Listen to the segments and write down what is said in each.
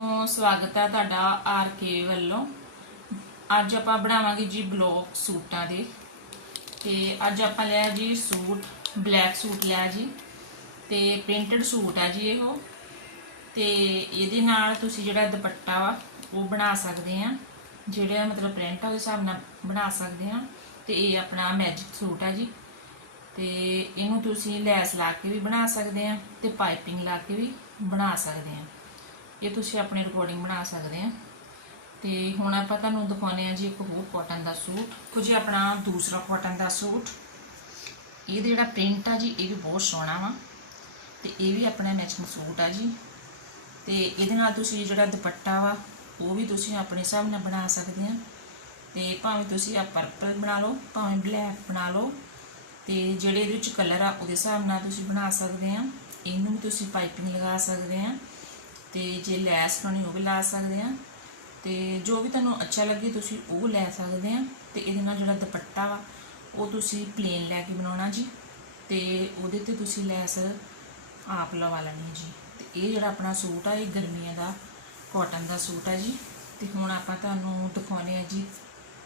ਤੋਂ ਸਵਾਗਤ ਹੈ ਤੁਹਾਡਾ ਆਰ ਕੇ ਵੱਲੋਂ। ਅੱਜ ਆਪਾਂ ਬਣਾਵਾਂਗੇ ਜੀ ਬਲੌਕ ਸੂਟਾਂ ਦੇ। ਤੇ ਅੱਜ ਆਪਾਂ ਲਿਆ ਜੀ ਸੂਟ, ਬਲੈਕ ਸੂਟ ਲਿਆ ਜੀ। ਤੇ ਪ੍ਰਿੰਟਡ ਸੂਟ ਹੈ ਜੀ ਇਹੋ। ਤੇ ਇਹਦੇ ਨਾਲ ਤੁਸੀਂ ਜਿਹੜਾ ਦੁਪੱਟਾ ਵਾ, ਉਹ ਬਣਾ ਸਕਦੇ ਆ। ਜਿਹੜਾ ਮਤਲਬ ਪ੍ਰਿੰਟ ਆ ਉਸ ਹਿਸਾਬ ਨਾਲ ਬਣਾ ਸਕਦੇ ਆ। ਤੇ ਇਹ ਆਪਣਾ ਮੈਜਿਕ ਸੂਟ ਆ ਜੀ। ਤੇ ਇਹਨੂੰ ਤੁਸੀਂ ਲੈਸ ਲਾ ਕੇ ਵੀ ਬਣਾ ਸਕਦੇ ਆ ਤੇ ਪਾਈਪਿੰਗ ਲਾ ਕੇ ਵੀ ਬਣਾ ਸਕਦੇ ਆ। ਇਹ ਤੁਸੀਂ ਆਪਣੀ ਰਿਕਾਰਡਿੰਗ ਬਣਾ ਸਕਦੇ ਆ। ਤੇ ਹੁਣ ਆਪਾਂ ਤੁਹਾਨੂੰ ਦਿਖਾਉਂਦੇ ਆ ਜੀ ਇੱਕ ਹੋਰ ਕਾਟਨ ਦਾ ਸੂਟ। ਕੁਝ ਆਪਣਾ ਦੂਸਰਾ ਕਾਟਨ ਦਾ ਸੂਟ। ਇਹਦਾ ਜਿਹੜਾ ਪ੍ਰਿੰਟ ਆ ਜੀ, ਇਹ ਵੀ ਬਹੁਤ ਸੋਹਣਾ ਵਾ। ਤੇ ਇਹ ਵੀ ਆਪਣਾ ਮੈਚਿੰਗ ਸੂਟ ਆ ਜੀ। ਤੇ ਇਹਦੇ ਨਾਲ ਤੁਸੀਂ ਜਿਹੜਾ ਦੁਪੱਟਾ ਵਾ, ਉਹ ਵੀ ਤੁਸੀਂ ਆਪਣੇ ਹਿਸਾਬ ਨਾਲ ਬਣਾ ਸਕਦੇ ਆ। ਤੇ ਭਾਵੇਂ ਤੁਸੀਂ ਆ ਪਰਪਲ ਬਣਾ ਲਓ, ਭਾਵੇਂ ਬਲੈਕ ਬਣਾ ਲਓ। ਤੇ ਜਿਹੜੇ ਇਹਦੇ ਵਿੱਚ ਕਲਰ ਆ, ਉਹਦੇ ਹਿਸਾਬ ਨਾਲ ਤੁਸੀਂ ਬਣਾ ਸਕਦੇ ਆ। ਇਹਨੂੰ ਵੀ ਤੁਸੀਂ ਪਾਈਪਿੰਗ ਲਗਾ ਸਕਦੇ ਆ। ਤੇ ਜੇ ਲੈਸ ਲਾਉਣੀ ਉਹ ਵੀ ਲਾ ਸਕਦੇ ਆ ਤੇ ਜੋ ਵੀ ਤੁਹਾਨੂੰ ਅੱਛਾ ਲੱਗੇ ਤੁਸੀਂ ਉਹ ਲੈ ਸਕਦੇ ਆ ਤੇ ਇਹਦੇ ਨਾਲ ਜਿਹੜਾ ਦੁਪੱਟਾ ਵਾ, ਉਹ ਤੁਸੀਂ ਪਲੇਨ ਲੈ ਕੇ ਬਣਾਉਣਾ ਜੀ। ਤੇ ਉਹਦੇ ਤੇ ਤੁਸੀਂ ਲੈਸ ਆਪ ਲਵਾ ਲੈਣੀ ਜੀ। ਤੇ ਇਹ ਜਿਹੜਾ ਆਪਣਾ ਸੂਟ ਆ, ਇਹ ਗਰਮੀਆਂ ਦਾ ਕਾਟਨ ਦਾ ਸੂਟ ਆ ਜੀ। ਤੇ ਹੁਣ ਆਪਾਂ ਤੁਹਾਨੂੰ ਦਿਖਾਉਂਦੇ ਆ ਜੀ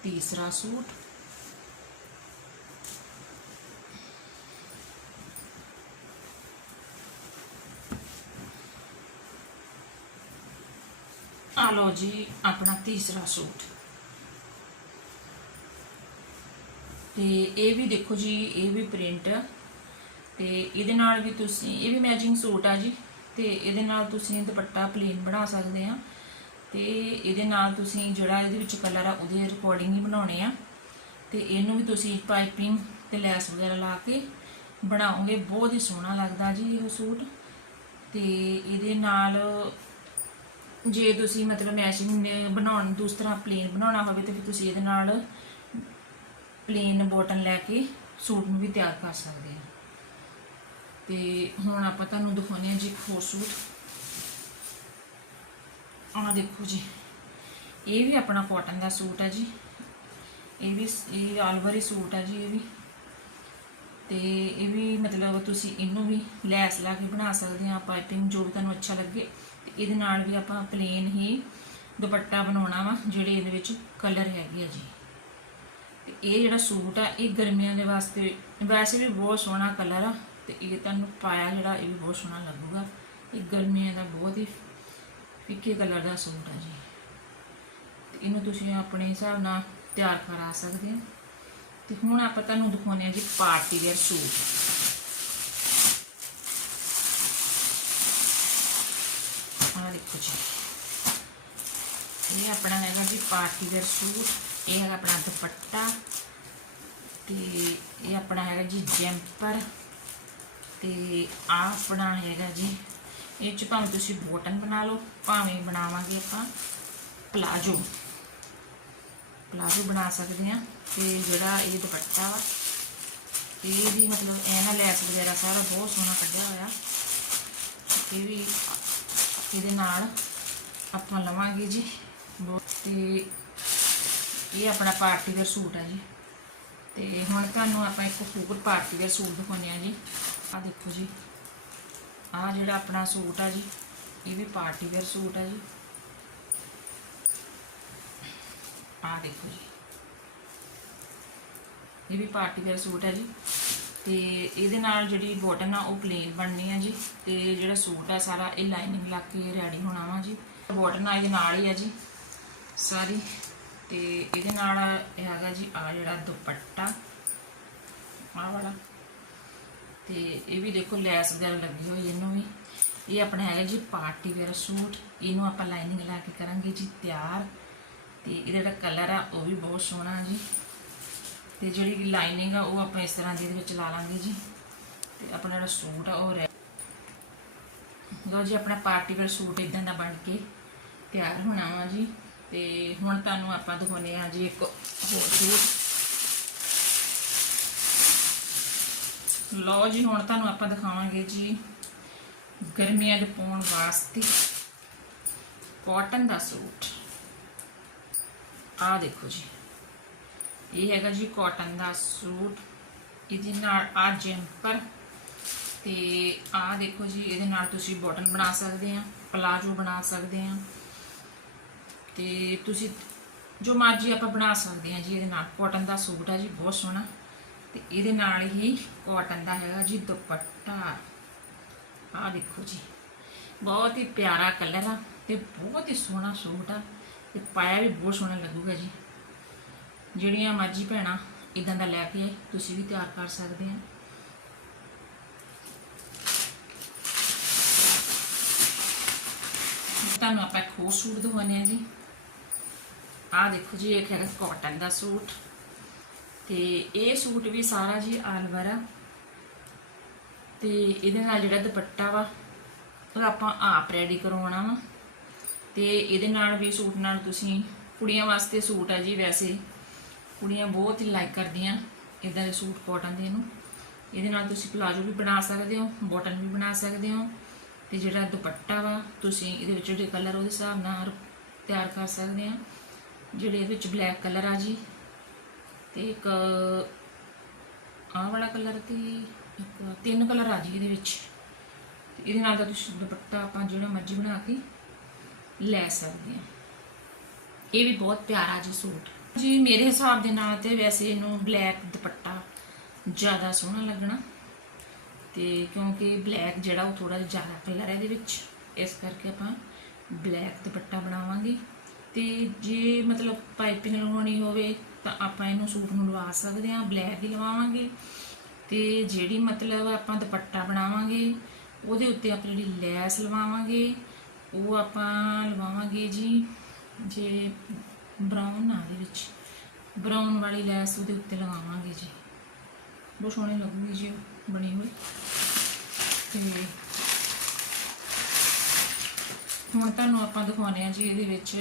ਤੀਸਰਾ ਸੂਟ। ਆ ਲਓ ਜੀ ਆਪਣਾ ਤੀਸਰਾ ਸੂਟ। ਤੇ ਇਹ ਵੀ ਦੇਖੋ ਜੀ, ਇਹ ਵੀ ਪ੍ਰਿੰਟ। ਤੇ ਇਹਦੇ ਨਾਲ ਵੀ ਤੁਸੀਂ, ਇਹ ਵੀ ਮੈਚਿੰਗ ਸੂਟ ਆ ਜੀ। ਤੇ ਇਹਦੇ ਨਾਲ ਤੁਸੀਂ ਦੁਪੱਟਾ ਪਲੇਨ ਬਣਾ ਸਕਦੇ ਆ। ਤੇ ਇਹਦੇ ਨਾਲ ਤੁਸੀਂ ਜਿਹੜਾ ਇਹਦੇ ਵਿੱਚ ਕਲਰ ਆ, ਉਹਦੇ ਰਿਕਾਰਡਿੰਗ ਹੀ ਬਣਾਉਣੇ ਆ। ਤੇ ਇਹਨੂੰ ਵੀ ਤੁਸੀਂ ਪਾਈਪਿੰਗ ਤੇ ਲੈਸ ਵਗੈਰਾ ਲਾ ਕੇ ਬਣਾਓਗੇ। ਬਹੁਤ ਹੀ ਸੋਹਣਾ ਲੱਗਦਾ ਜੀ ਇਹ ਸੂਟ। ਤੇ ਇਹਦੇ ਨਾਲ ਜੇ ਤੁਸੀਂ ਮਤਲਬ ਮੈਚਿੰਗ ਬਣਾਉਣ ਦੂਸਰਾ ਪਲੇਨ ਬਣਾਉਣਾ ਹੋਵੇ ਤੇ ਫਿਰ ਤੁਸੀਂ ਇਹਦੇ ਨਾਲ ਪਲੇਨ ਬੋਟਨ ਲੈ ਕੇ ਸੂਟ ਨੂੰ ਵੀ ਤਿਆਰ ਕਰ ਸਕਦੇ ਆ। ਤੇ ਹੁਣ ਆਪਾਂ ਤੁਹਾਨੂੰ ਦਿਖਾਉਂਦੇ ਆ ਜੀ ਇੱਕ ਹੋਰ ਸੂਟ। ਆਹ ਦੇਖੋ ਜੀ, ਇਹ ਵੀ ਆਪਣਾ ਕਾਟਨ ਦਾ ਸੂਟ ਹੈ ਜੀ। ਇਹ ਵੀ ਇਹ ਆਲਵਰੀ ਸੂਟ ਹੈ ਜੀ ਇਹ ਵੀ। ਤੇ ਇਹ ਵੀ ਮਤਲਬ ਤੁਸੀਂ ਇਹਨੂੰ ਵੀ ਲੈਸ ਲਾ ਕੇ ਬਣਾ ਸਕਦੇ ਆ। ਪਾਈਪਿੰਗ ਜੋ ਵੀ ਤੁਹਾਨੂੰ ਅੱਛਾ ਲੱਗੇ ਇਹਦੇ ਨਾਲ ਵੀ ਆਪਾਂ ਪਲੇਨ ਹੀ ਦੁਪੱਟਾ ਬਣਾਉਣਾ ਵਾ, ਜਿਹੜੇ ਇਹਦੇ ਵਿੱਚ ਕਲਰ ਹੈਗੇ ਆ ਜੀ। ਤੇ ਇਹ ਜਿਹੜਾ ਸੂਟ ਆ, ਇਹ ਗਰਮੀਆਂ ਦੇ ਵਾਸਤੇ, ਵੈਸੇ ਵੀ ਬਹੁਤ ਸੋਹਣਾ ਕਲਰ ਆ, ਤੇ ਇਹ ਤੁਹਾਨੂੰ ਪਾਇਆ ਜਿਹੜਾ, ਇਹ ਵੀ ਬਹੁਤ ਸੋਹਣਾ ਲੱਗੂਗਾ। ਇਹ ਗਰਮੀਆਂ ਦਾ ਬਹੁਤ ਹੀ ਫਿੱਕੇ ਕਲਰ ਦਾ ਸੂਟ ਆ ਜੀ। ਤੇ ਇਹਨੂੰ ਤੁਸੀਂ ਆਪਣੇ ਹਿਸਾਬ ਨਾਲ ਤਿਆਰ ਕਰਾ ਸਕਦੇ ਆ। ਤੇ ਹੁਣ ਆਪਾਂ ਤੁਹਾਨੂੰ ਦਿਖਾਉਂਦੇ ਆ ਜੀ ਪਾਰਟੀ ਵੇਅਰ ਸੂਟ। ਦੇਖੋ ਜੀ। ਇਹ ਆਪਣਾ ਹੈਗਾ ਜੀ ਪਾਰਟੀ ਵੇਅਰ ਸੂਟ, ਇਹ ਹੈਗਾ ਆਪਣਾ ਦੁਪੱਟਾ ਤੇ ਇਹ ਆਪਣਾ ਹੈਗਾ ਜੀ ਜੈਂਪਰ ਤੇ ਆ ਆਪਣਾ ਹੈਗਾ ਜੀ, ਇਹ ਚ ਭਾਵੇਂ ਤੁਸੀਂ ਬੋਟਨ ਬਣਾ ਲਓ, ਭਾਵੇਂ ਬਣਾਵਾਂਗੇ ਆਪਾਂ ਪਲਾਜੋ। ਪਲਾਜੋ ਬਣਾ ਸਕਦੇ ਆ ਤੇ ਜਿਹੜਾ ਇਹ ਦੁਪੱਟਾ ਵਾ, ਇਹ ਵੀ ਮਤਲਬ ਇਹ ਨਾ ਲੈਸ ਵਗੈਰਾ ਸਾਰਾ ਬਹੁਤ ਸੋਹਣਾ ਕੱਢਿਆ ਹੋਇਆ। ਇਹ ਵੀ ਇਹਦੇ ਨਾਲ ਆਪਾਂ ਲਵਾਂਗੇ ਜੀ। ਬਹੁਤ ਤੇ ਇਹ ਆਪਣਾ ਪਾਰਟੀ ਵੇਅਰ ਸੂਟ ਹੈ ਜੀ। ਤੇ ਹੁਣ ਤੁਹਾਨੂੰ ਆਪਾਂ ਇੱਕ ਹੋਰ ਪਾਰਟੀ ਵੇਅਰ ਸੂਟ ਦਿਖਾਉਂਦੇ ਆ ਜੀ। ਆ ਦੇਖੋ ਜੀ। ਆ ਜਿਹੜਾ ਆਪਣਾ ਸੂਟ ਆ ਜੀ, ਇਹ ਵੀ ਪਾਰਟੀ ਵੇਅਰ ਸੂਟ ਹੈ ਜੀ। ਆ ਦੇਖੋ ਜੀ। ਇਹ ਵੀ ਪਾਰਟੀ ਵੇਅਰ ਸੂਟ ਹੈ ਜੀ। ਤੇ ਇਹਦੇ ਨਾਲ ਜਿਹੜੀ ਬੋਟਨ ਆ, ਉਹ ਪਲੇਨ ਬਣਨੀ ਆ ਜੀ। ਤੇ ਜਿਹੜਾ ਸੂਟ ਆ ਸਾਰਾ, ਇਹ ਲਾਈਨਿੰਗ ਲਾ ਕੇ ਰੈਡੀ ਹੋਣਾ ਵਾ ਜੀ। ਬੋਟਨ ਆ, ਇਹਦੇ ਨਾਲ ਹੀ ਆ ਜੀ, ਸਾਰੀ। ਤੇ ਇਹਦੇ ਨਾਲ ਇਹ ਹੈਗਾ ਜੀ ਆ ਜਿਹੜਾ ਦੁਪੱਟਾ ਆ ਵਾਲਾ। ਤੇ ਇਹ ਵੀ ਦੇਖੋ, ਲੈਸ ਵਗੈਰਾ ਲੱਗੀ ਹੋਈ ਇਹਨੂੰ ਵੀ। ਇਹ ਆਪਣਾ ਹੈਗਾ ਜੀ ਪਾਰਟੀ ਵੇਅਰ ਸੂਟ। ਇਹਨੂੰ ਆਪਾਂ ਲਾਈਨਿੰਗ ਲਾ ਕੇ ਕਰਾਂਗੇ ਜੀ, ਤਿਆਰ। ਤੇ ਇਹਦਾ ਜਿਹੜਾ ਕਲਰ ਆ, ਉਹ ਵੀ ਬਹੁਤ ਸੋਹਣਾ ਜੀ। ਤੇ ਜਿਹੜੀ ਲਾਈਨਿੰਗ ਆ, ਉਹ ਆਪਾਂ ਇਸ ਤਰ੍ਹਾਂ ਦੀ ਇਹਦੇ ਵਿੱਚ ਲਾ ਲਾਂਗੇ ਜੀ। ਤੇ ਆਪਣਾ ਜਿਹੜਾ ਸੂਟ ਆ, ਉਹ ਰਹਿ ਲੋ ਜੀ, ਆਪਣਾ ਪਾਰਟੀ ਵੇਅਰ ਸੂਟ ਇਦਾਂ ਦਾ ਬਣ ਕੇ ਤਿਆਰ ਹੋਣਾ ਵਾ ਜੀ। ਤੇ ਹੁਣ ਤੁਹਾਨੂੰ ਆਪਾਂ ਦਿਖਾਉਂਦੇ ਆ ਜੀ ਇੱਕ ਹੋਰ ਸੂਟ। ਲਓ ਜੀ, ਹੁਣ ਤੁਹਾਨੂੰ ਆਪਾਂ ਦਿਖਾਵਾਂਗੇ ਜੀ ਗਰਮੀਆਂ ਦੇ ਪਾਉਣ ਵਾਸਤੇ ਕਾਟਨ ਦਾ ਸੂਟ। ਆ ਦੇਖੋ ਜੀ। ਇਹ ਹੈਗਾ ਜੀ ਕਾਟਨ ਦਾ ਸੂਟ। ਇਹਦੇ ਨਾਲ ਆ ਜੈਂਪਰ ਤੇ ਆਹ ਦੇਖੋ ਜੀ, ਇਹਦੇ ਨਾਲ ਤੁਸੀਂ ਬਾਟਮ ਬਣਾ ਸਕਦੇ ਆ ਪਲਾਜੋ ਬਣਾ ਸਕਦੇ ਆ। ਤੇ ਤੁਸੀਂ ਜੋ ਮਰਜ਼ੀ ਆਪਾਂ ਬਣਾ ਸਕਦੇ ਹਾਂ ਜੀ ਇਹਦੇ ਨਾਲ। ਕਾਟਨ ਦਾ ਸੂਟ ਆ ਜੀ, ਬਹੁਤ ਸੋਹਣਾ। ਤੇ ਇਹਦੇ ਨਾਲ ਹੀ ਕਾਟਨ ਦਾ ਹੈਗਾ ਜੀ ਦੁਪੱਟਾ। ਆ ਦੇਖੋ ਜੀ, ਬਹੁਤ ਹੀ ਪਿਆਰਾ ਕਲਰ ਆ ਤੇ ਬਹੁਤ ਹੀ ਸੋਹਣਾ ਸੂਟ ਆ। ਤੇ ਪਾਇਆ ਵੀ ਬਹੁਤ ਸੋਹਣਾ ਲੱਗੂਗਾ ਜੀ। ਜਿਹੜੀਆਂ ਮਰਜ਼ੀ ਭੈਣਾਂ ਇਦਾਂ ਦਾ ਲੈ ਕੇ ਆਏ, ਤੁਸੀਂ ਵੀ ਤਿਆਰ ਕਰ ਸਕਦੇ ਆ। ਤੁਹਾਨੂੰ ਆਪਾਂ ਇੱਕ ਹੋਰ ਸੂਟ ਦਿਖਾਉਂਦੇ ਆ ਜੀ। ਆਹ ਦੇਖੋ ਜੀ, ਇਹ ਹੈਗਾ ਕਾਟਨ ਦਾ ਸੂਟ। ਤੇ ਇਹ ਸੂਟ ਵੀ ਸਾਰਾ ਜੀ ਆਲਵਰ ਆ। ਤੇ ਇਹਦੇ ਨਾਲ ਜਿਹੜਾ ਦੁਪੱਟਾ ਵਾ, ਉਹ ਆਪਾਂ ਆਪ ਰੈਡੀ ਕਰਵਾਉਣਾ ਵਾ। ਤੇ ਇਹਦੇ ਨਾਲ ਵੀ ਸੂਟ ਨਾਲ ਤੁਸੀਂ ਕੁੜੀਆਂ ਵਾਸਤੇ ਸੂਟ ਆ ਜੀ ਵੈਸੇ। ਕੁੜੀਆਂ ਬਹੁਤ ਹੀ ਲਾਈਕ ਕਰਦੀਆਂ ਇਦਾਂ ਦੇ ਸੂਟ ਕਾਟਨ ਦੇ ਨੂੰ ਇਹਦੇ ਨਾਲ ਤੁਸੀਂ ਪਲਾਜੋ ਵੀ ਬਣਾ ਸਕਦੇ ਹੋ ਬੋਟਨ ਵੀ ਬਣਾ ਸਕਦੇ ਹੋ ਤੇ ਜਿਹੜਾ ਦੁਪੱਟਾ ਵਾ, ਤੁਸੀਂ ਇਹਦੇ ਵਿੱਚ ਜਿਹੜੇ ਕਲਰ ਉਹਦੇ ਹਿਸਾਬ ਨਾਲ ਤਿਆਰ ਕਰ ਸਕਦੇ ਆ। ਜਿਹੜੇ ਇਹਦੇ ਵਿੱਚ ਬਲੈਕ ਕਲਰ ਆ ਜੀ ਤੇ ਇੱਕ ਆਹ ਵਾਲਾ ਕਲਰ ਤੇ ਇੱਕ ਤਿੰਨ ਕਲਰ ਆ ਜੀ ਇਹਦੇ ਵਿੱਚ। ਤੇ ਇਹਦੇ ਨਾਲ ਤਾਂ ਤੁਸੀਂ ਦੁਪੱਟਾ ਆਪਾਂ ਜਿਹੜਾ ਮਰਜ਼ੀ ਬਣਾ ਕੇ ਲੈ ਸਕਦੇ ਆ। ਇਹ ਵੀ ਬਹੁਤ ਪਿਆਰਾ ਜੀ ਸੂਟ। ਜੀ, ਮੇਰੇ ਹਿਸਾਬ ਦੇ ਨਾਲ ਤੇ ਵੈਸੇ ਇਹਨੂੰ ਬਲੈਕ ਦੁਪੱਟਾ ਜ਼ਿਆਦਾ ਸੋਹਣਾ ਲੱਗਣਾ। ਤੇ ਕਿਉਂਕਿ ਬਲੈਕ ਜਿਹੜਾ ਉਹ ਥੋੜਾ ਜਿਹਾ ਜ਼ਿਆਦਾ ਕਲਰ ਹੈ ਇਹਦੇ ਵਿੱਚ। ਇਸ ਕਰਕੇ ਆਪਾਂ ਬਲੈਕ ਦੁਪੱਟਾ ਬਣਾਵਾਂਗੇ। ਤੇ ਜੇ ਮਤਲਬ ਪਾਈਪਿੰਗ ਲਗਾਉਣੀ ਹੋਵੇ ਤਾਂ ਆਪਾਂ ਇਹਨੂੰ ਸੂਟ ਨੂੰ ਲਵਾ ਸਕਦੇ ਹਾਂ ਬਲੈਕ ਹੀ ਲਵਾਵਾਂਗੇ। ਤੇ ਜਿਹੜੀ ਮਤਲਬ ਆਪਾਂ ਦੁਪੱਟਾ ਬਣਾਵਾਂਗੇ, ਉਹਦੇ ਉੱਤੇ ਆਪਾਂ ਜਿਹੜੀ ਲੈਸ ਲਵਾਵਾਂਗੇ, ਉਹ ਆਪਾਂ ਲਵਾਵਾਂਗੇ ਜੀ, ਜੇ ਬਰਾਊਨ ਆ ਦੇ ਵਿੱਚ। ਬਰਾਊਨ ਵਾਲੀ ਲੈਸ ਉਹਦੇ ਉੱਤੇ ਲਗਾਵਾਂਗੇ ਜੀ। ਬਹੁਤ ਸੋਹਣੀ ਲੱਗੂਗੀ ਜੀ ਉਹ ਬਣੀ ਹੋਈ। ਤੇ ਹੁਣ ਤੁਹਾਨੂੰ ਆਪਾਂ ਦਿਖਾਉਣੇ ਆ ਜੀ ਇਹਦੇ ਵਿੱਚ।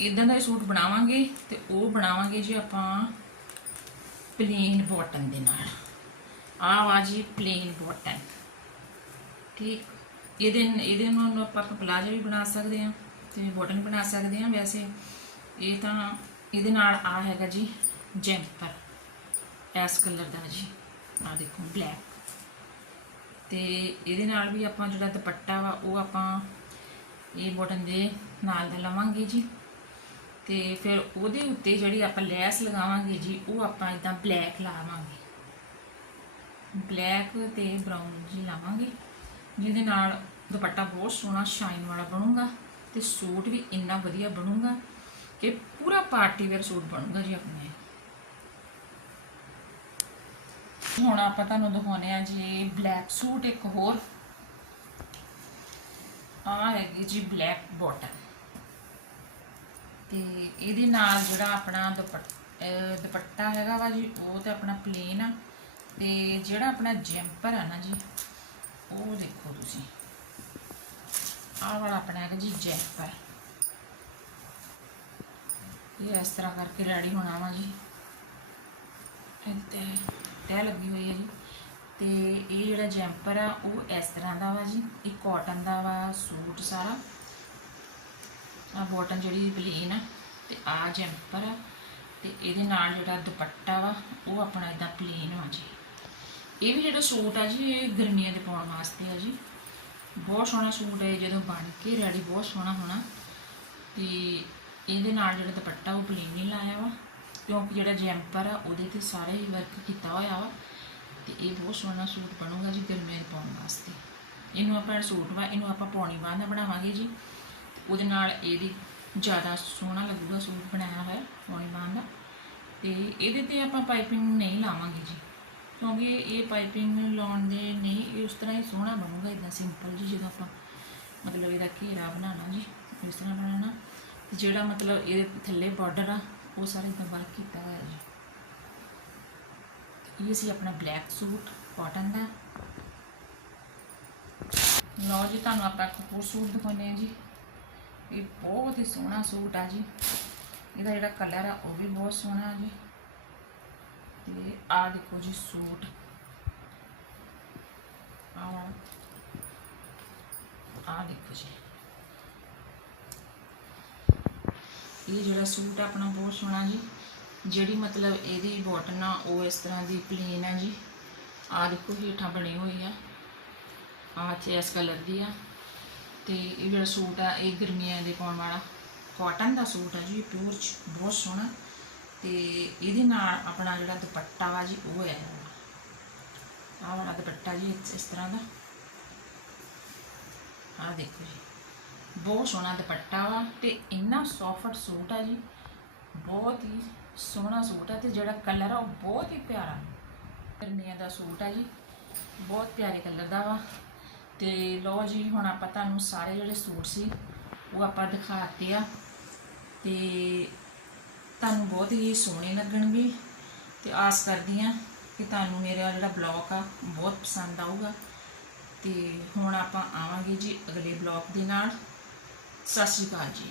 ਇਦਾਂ ਦਾ ਹੀ ਸੂਟ ਬਣਾਵਾਂਗੇ ਤੇ ਉਹ ਬਣਾਵਾਂਗੇ ਜੀ ਆਪਾਂ ਪਲੇਨ ਬੋਟਨ ਦੇ ਨਾਲ। ਆਹ ਵਾ ਜੀ ਪਲੇਨ ਬੋਟਨ ਠੀਕ। ਇਹਦੇ ਇਹਦੇ ਨਾਲ ਆਪਾਂ ਪਲਾਜਾ ਵੀ ਬਣਾ ਸਕਦੇ ਹਾਂ ਤੇ ਬੋਟਨ ਵੀ ਬਣਾ ਸਕਦੇ ਹਾਂ ਵੈਸੇ। ਇਹ ਤਾਂ ਇਹਦੇ ਨਾਲ ਆ ਹੈਗਾ ਜੀ ਜੈਂਪਰ ਐਸ ਕਲਰ ਦਾ ਜੀ। ਆ ਦੇਖੋ ਬਲੈਕ ਤੇ ਇਹਦੇ ਨਾਲ ਵੀ ਆਪਾਂ ਜਿਹੜਾ ਦੁਪੱਟਾ ਵਾ, ਉਹ ਆਪਾਂ ਇਹ ਬਟਨ ਦੇ ਨਾਲ ਦਾ ਲਵਾਂਗੇ ਜੀ। ਤੇ ਫਿਰ ਉਹਦੇ ਉੱਤੇ ਜਿਹੜੀ ਆਪਾਂ ਲੈਸ ਲਗਾਵਾਂਗੇ ਜੀ, ਉਹ ਆਪਾਂ ਇਦਾਂ ਬਲੈਕ ਲਾਵਾਂਗੇ। ਬਲੈਕ ਤੇ ਬਰਾਊਨ ਜੀ ਲਾਵਾਂਗੇ। ਜਿਹਦੇ ਨਾਲ ਦੁਪੱਟਾ ਬਹੁਤ ਸੋਹਣਾ ਸ਼ਾਈਨ ਵਾਲਾ ਬਣੂਗਾ ਤੇ ਸੂਟ ਵੀ ਇੰਨਾ ਵਧੀਆ ਬਣੂਗਾ। ਕਿ ਪੂਰਾ ਪਾਰਟੀ ਵੇਅਰ ਸੂਟ ਬਣੂਗਾ ਜੀ ਆਪਣੇ। ਹੁਣ ਆਪਾਂ ਤੁਹਾਨੂੰ ਦਿਖਾਉਣੇ ਆ ਜੀ ਬਲੈਕ ਸੂਟ ਇੱਕ ਹੋਰ। ਆ ਹੈਗੀ ਜੀ ਬਲੈਕ ਬਾਟਮ ਤੇ ਇਹਦੇ ਨਾਲ ਜਿਹੜਾ ਆਪਣਾ ਦੁਪੱਟ- ਦੁਪੱਟਾ ਹੈਗਾ ਵਾ ਜੀ, ਉਹ ਤੇ ਆਪਣਾ ਪਲੇਨ ਆ। ਤੇ ਜਿਹੜਾ ਆਪਣਾ ਜੈਂਪਰ ਆ ਨਾ ਜੀ, ਉਹ ਦੇਖੋ ਤੁਸੀਂ। ਆਹ ਵਾਲਾ ਆਪਣਾ ਹੈਗਾ ਜੀ ਜੈਂਪਰ ਇਹ ਇਸ ਤਰ੍ਹਾਂ ਕਰਕੇ ਰੈਡੀ ਹੋਣਾ ਵਾ ਜੀ। ਇੱਥੇ ਤੈ ਲੱਗੀ ਹੋਈ ਹੈ ਜੀ। ਤੇ ਇਹ ਜਿਹੜਾ ਜੈਂਪਰ ਆ, ਉਹ ਇਸ ਤਰ੍ਹਾਂ ਦਾ ਵਾ ਜੀ। ਇਹ ਕਾਟਨ ਦਾ ਵਾ, ਸੂਟ ਸਾਰਾ। ਆ ਬਾਟਮ ਜਿਹੜੀ ਪਲੇਨ ਆ, ਤੇ ਆ ਜੈਂਪਰ ਆ। ਤੇ ਇਹਦੇ ਨਾਲ ਜਿਹੜਾ ਦੁਪੱਟਾ ਵਾ, ਉਹ ਆਪਣਾ ਇਦਾਂ ਪਲੇਨ ਵਾ ਜੀ। ਇਹ ਵੀ ਜਿਹੜਾ ਸੂਟ ਆ ਜੀ, ਇਹ ਗਰਮੀਆਂ ਦੇ ਪਾਉਣ ਵਾਸਤੇ ਆ ਜੀ। ਬਹੁਤ ਸੋਹਣਾ ਸੂਟ ਹੈ ਜਦੋਂ ਬਣ ਕੇ ਰੈਡੀ ਬਹੁਤ ਸੋਹਣਾ ਹੋਣਾ। ਤੇ ਇਹਦੇ ਨਾਲ ਜਿਹੜਾ ਦੁਪੱਟਾ ਉਹ ਪਲੇਨ ਨਹੀਂ ਲਾਇਆ ਵਾ, ਕਿਉਂਕਿ ਜਿਹੜਾ ਜੈਂਪਰ ਆ, ਉਹਦੇ ਤੇ ਸਾਰਾ ਹੀ ਵਰਕ ਕੀਤਾ ਹੋਇਆ ਵਾ, ਤੇ ਇਹ ਬਹੁਤ ਸੋਹਣਾ ਸੂਟ ਬਣੂਗਾ ਜੀ ਗਰਮੀਆਂ ਦੇ ਪਾਉਣ ਵਾਸਤੇ। ਇਹਨੂੰ ਆਪਾਂ ਸੂਟ ਵਾ, ਇਹਨੂੰ ਆਪਾਂ ਪੌਣੀ ਬਾਂਹ ਦਾ ਬਣਾਵਾਂਗੇ ਜੀ, ਉਹਦੇ ਨਾਲ ਇਹਦੀ ਜ਼ਿਆਦਾ ਸੋਹਣਾ ਲੱਗੂਗਾ ਸੂਟ ਬਣਾਇਆ ਹੋਇਆ, ਪੌਣੀ ਬਾਂਹ ਦਾ ਤੇ ਇਹਦੇ ਤੇ ਆਪਾਂ ਪਾਈਪਿੰਗ ਨਹੀਂ ਲਾਵਾਂਗੇ ਜੀ, ਕਿਉਂਕਿ ਇਹ ਪਾਈਪਿੰਗ ਲਾਉਣ ਦੇ ਨਹੀਂ, ਇਹ ਉਸ ਤਰ੍ਹਾਂ ਹੀ ਸੋਹਣਾ ਬਣੂਗਾ ਇਦਾਂ ਸਿੰਪਲ ਜੀ ਜਦੋਂ ਆਪਾਂ ਮਤਲਬ ਇਹਦਾ ਘੇਰਾ ਬਣਾਉਣਾ ਜੀ, ਇਸ ਤਰ੍ਹਾਂ ਬਣਾਉਣਾ। ਤੇ ਜਿਹੜਾ ਮਤਲਬ ਇਹਦੇ ਥੱਲੇ ਬਾਰਡਰ ਆ, ਉਹ ਸਾਰਾ ਇਦਾਂ ਵਰਕ ਕੀਤਾ ਹੋਇਆ ਜੀ। ਇਹ ਸੀ ਆਪਣਾ ਬਲੈਕ ਸੂਟ ਕਾਟਨ ਦਾ। ਲਓ ਜੀ, ਤੁਹਾਨੂੰ ਆਪਾਂ ਇੱਕ ਹੋਰ ਸੂਟ ਦਿਖਾਉਂਦੇ ਆ ਜੀ। ਇਹ ਬਹੁਤ ਹੀ ਸੋਹਣਾ ਸੂਟ ਆ ਜੀ। ਇਹਦਾ ਜਿਹੜਾ ਕਲਰ ਆ, ਉਹ ਵੀ ਬਹੁਤ ਸੋਹਣਾ ਆ ਜੀ। ਤੇ ਆ ਦੇਖੋ ਜੀ ਸੂਟ ਆ ਆ ਦੇਖੋ ਜੀ। ਇਹ ਜਿਹੜਾ ਸੂਟ ਆ, ਆਪਣਾ ਬਹੁਤ ਸੋਹਣਾ ਜੀ। ਜਿਹੜੀ ਮਤਲਬ ਇਹਦੀ ਬਾਟਨ ਆ, ਉਹ ਇਸ ਤਰ੍ਹਾਂ ਦੀ ਪਲੇਨ ਆ ਜੀ। ਆ ਦੇਖੋ, ਹੇਠਾਂ ਬਣੀ ਹੋਈ ਆ। ਆ ਤੇ ਇਸ ਕਲਰ ਦੀ ਆ। ਤੇ ਇਹ ਜਿਹੜਾ ਸੂਟ ਆ, ਇਹ ਗਰਮੀਆਂ ਦੇ ਪਾਉਣ ਵਾਲਾ ਕਾਟਨ ਦਾ ਸੂਟ ਆ ਜੀ ਪਿਓਰ ਚ, ਬਹੁਤ ਸੋਹਣਾ। ਤੇ ਇਹਦੇ ਨਾਲ ਆਪਣਾ ਜਿਹੜਾ ਦੁਪੱਟਾ ਵਾ ਜੀ, ਉਹ ਹੈ। ਆਹ ਵਾਲਾ ਦੁਪੱਟਾ ਜੀ ਇਸ- ਇਸ ਤਰ੍ਹਾਂ ਦਾ। ਆਹ ਦੇਖੋ ਜੀ। ਬਹੁਤ ਸੋਹਣਾ ਦੁਪੱਟਾ ਵਾ ਤੇ ਇੰਨਾ ਸੌਫਟ ਸੂਟ ਆ ਜੀ। ਬਹੁਤ ਹੀ ਸੋਹਣਾ ਸੂਟ ਆ ਤੇ ਜਿਹੜਾ ਕਲਰ ਆ ਉਹ ਬਹੁਤ ਹੀ ਪਿਆਰਾ। ਗਰਮੀਆਂ ਦਾ ਸੂਟ ਆ ਜੀ, ਬਹੁਤ ਪਿਆਰੇ ਕਲਰ ਦਾ ਵਾ। ਤੇ ਲਓ ਜੀ, ਹੁਣ ਆਪਾਂ ਤੁਹਾਨੂੰ ਸਾਰੇ ਜਿਹੜੇ ਸੂਟ ਸੀ, ਉਹ ਆਪਾਂ ਦਿਖਾਤੇ ਆ। ਤੇ ਤੁਹਾਨੂੰ ਬਹੁਤ ਹੀ ਸੋਹਣੇ ਲੱਗਣਗੇ। ਤੇ ਆਸ ਕਰਦੀ ਆ ਕਿ ਤੁਹਾਨੂੰ ਮੇਰਾ ਜਿਹੜਾ ਬਲੌਗ ਆ, ਬਹੁਤ ਪਸੰਦ ਆਊਗਾ। ਤੇ ਹੁਣ ਆਪਾਂ ਆਵਾਂਗੇ ਜੀ ਅਗਲੇ ਬਲੌਗ ਦੇ ਨਾਲ। ਸਤਿ ਸ਼੍ਰੀ ਅਕਾਲ ਜੀ।